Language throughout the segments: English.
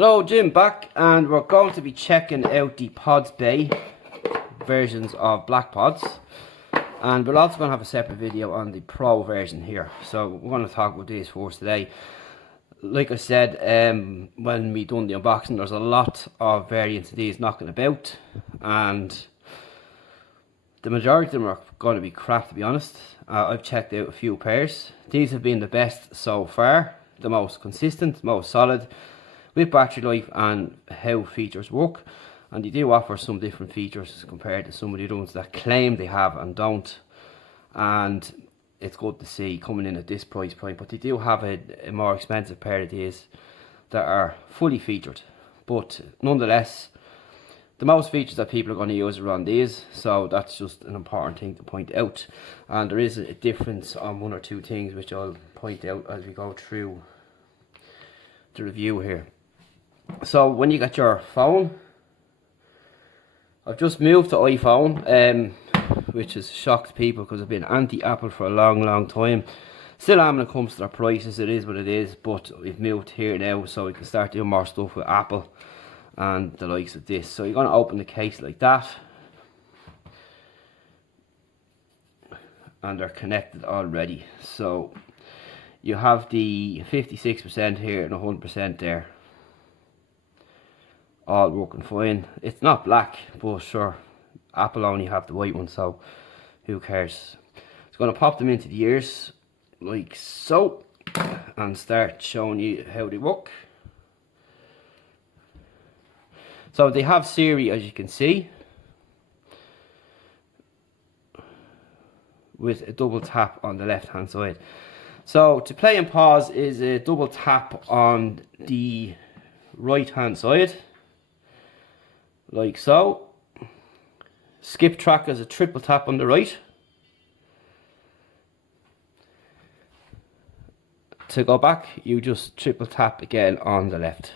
Hello, Jim back, and we're going to be checking out the Podsbay versions of Blackpods, and we're also going to have a separate video on the Pro version here. So we're going to talk about these first today. Like I said, when we done the unboxing, there's a lot of variants of these knocking about, and the majority of them are going to be crap, to be honest. I've checked out a few pairs. These have been the best so far, the most consistent, most solid, with battery life and how features work. And they do offer some different features compared to some of the other ones that claim they have and don't. And it's good to see coming in at this price point. But they do have a more expensive pair of these that are fully featured. But nonetheless, the most features that people are going to use are on these, so that's just an important thing to point out. And there is a difference on one or two things which I'll point out as we go through the review here. So when you get your phone, I've just moved to iPhone, which has shocked people because I've been anti-Apple for a long time. Still am when it comes to their prices, it is what it is, but we've moved here now so we can start doing more stuff with Apple and the likes of this. So you're going to open the case like that, and they're connected already. So you have the 56% here and 100% there, all working fine. It's not black, but sure, Apple only have the white one, so who cares. It's going to pop them into the ears like so and start showing you how they work. So they have Siri, as you can see, with a double tap on the left hand side. So to play and pause is a double tap on the right hand side, like so. Skip track is a triple tap on the right. To go back, you just triple tap again on the left.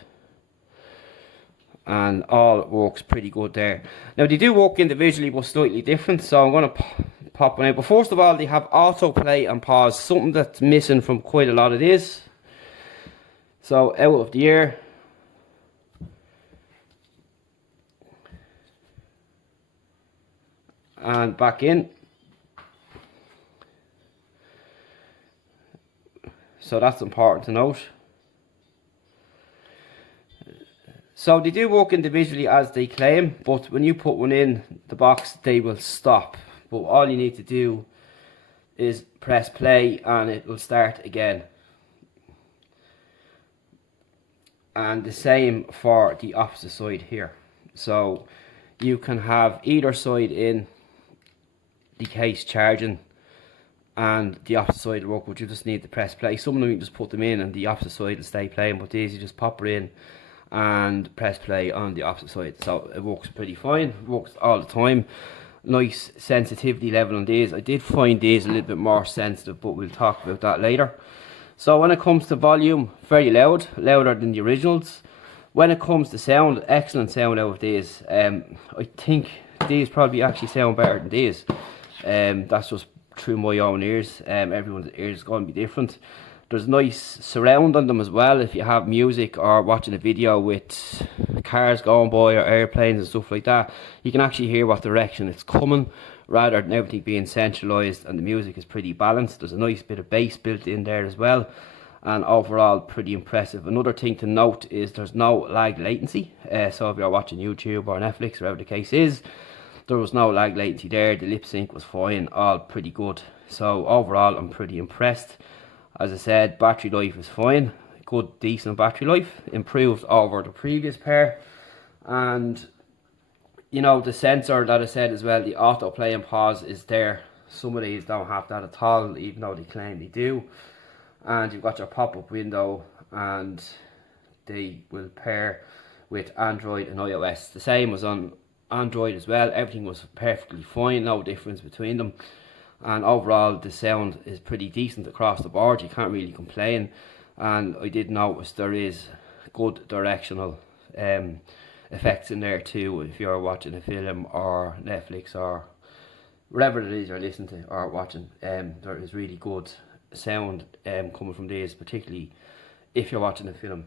And all works pretty good there. Now they do work individually but slightly different, so I'm going to pop one out. But first of all, they have autoplay and pause, something that's missing from quite a lot of these. So out of the ear, and back in. So that's important to note. So they do work individually as they claim, but when you put one in the box, they will stop. But all you need to do is press play and it will start again. And the same for the opposite side here. So you can have either side in the case charging and the opposite side will work, but you just need to press play. Some of them you can just put them in and the opposite side will stay playing, but these you just pop it in and press play on the opposite side. So it works pretty fine, it works all the time. Nice sensitivity level on these. I did find these a little bit more sensitive, but we'll talk about that later. So when it comes to volume, very loud, louder than the originals. When it comes to sound, excellent sound out of these. I think these probably actually sound better than these. That's just through my own ears. Everyone's ears is going to be different. There's nice surround on them as well. If you have music or watching a video with cars going by or airplanes and stuff like that, you can actually hear what direction it's coming rather than everything being centralized, and the music is pretty balanced. There's a nice bit of bass built in there as well, and overall pretty impressive. Another thing to note is there's no lag latency. So if you're watching YouTube or Netflix, whatever the case is, there was no lag latency there. The lip sync was fine, all pretty good. So overall I'm pretty impressed. As I said, battery life is fine, good decent battery life, improved over the previous pair. And you know, the sensor that I said as well, the autoplay and pause is there. Some of these don't have that at all, even though they claim they do. And you've got your pop-up window, and they will pair with Android and iOS. The same was on Android as well. Everything was perfectly fine, no difference between them. And overall the sound is pretty decent across the board, you can't really complain. And I did notice there is good directional effects in there too, if you're watching a film or Netflix or whatever it is you're listening to or watching. There is really good sound coming from these, particularly if you're watching a film.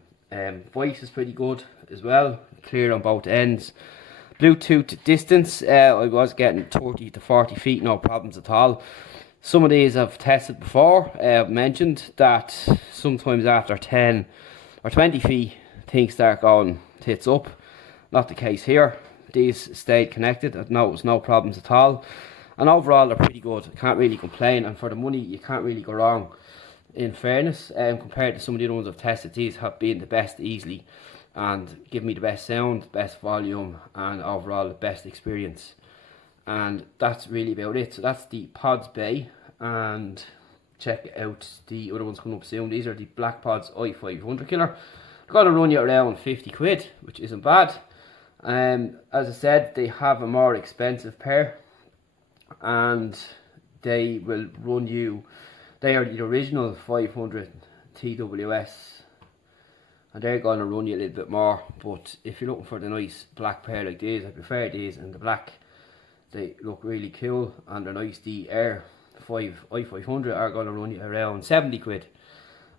Voice is pretty good as well, clear on both ends. Bluetooth distance, I was getting 30 to 40 feet, no problems at all. Some of these I've tested before. I've mentioned that sometimes after 10 or 20 feet things start going tits up. Not the case here. These stayed connected. I've noticed no problems at all, and overall they're pretty good. Can't really complain, and for the money you can't really go wrong, in fairness. Compared to some of the other ones I've tested, these have been the best easily and give me the best sound, best volume, and overall the best experience. And that's really about it. So that's the Podsbay, and check out the other ones coming up soon. These are the Blackpods i500 killer. They're going to run you around 50 quid, which isn't bad. As I said, they have a more expensive pair, and they will run you, they are the original 500 TWS, and they're going to run you a little bit more. But if you're looking for the nice black pair like these, I prefer these in the black. They look really cool and they're nice. The i500 are going to run you around 70 quid.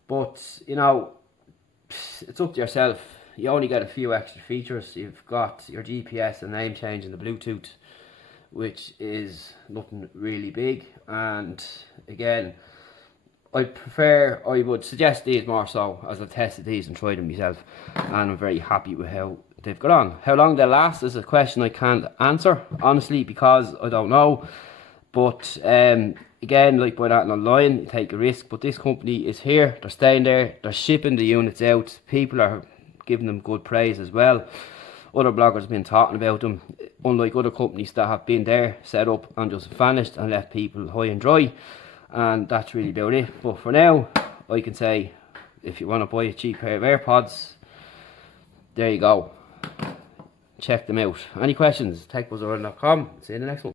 But you know, it's up to yourself. You only get a few extra features. You've got your GPS and name change and the Bluetooth, which is nothing really big. And again, I would suggest these more so, as I've tested these and tried them myself, and I'm very happy with how they've got on. How long they'll last is a question I can't answer, honestly, because I don't know. But again, like buying that online, you take a risk. But this company is here, they're staying there, they're shipping the units out. People are giving them good praise as well. Other bloggers have been talking about them, unlike other companies that have been there, set up and just vanished and left people high and dry. And that's really about it. But for now, I can say, if you want to buy a cheap pair of AirPods, there you go. Check them out. Any questions? techbuzzr.com. See you in the next one.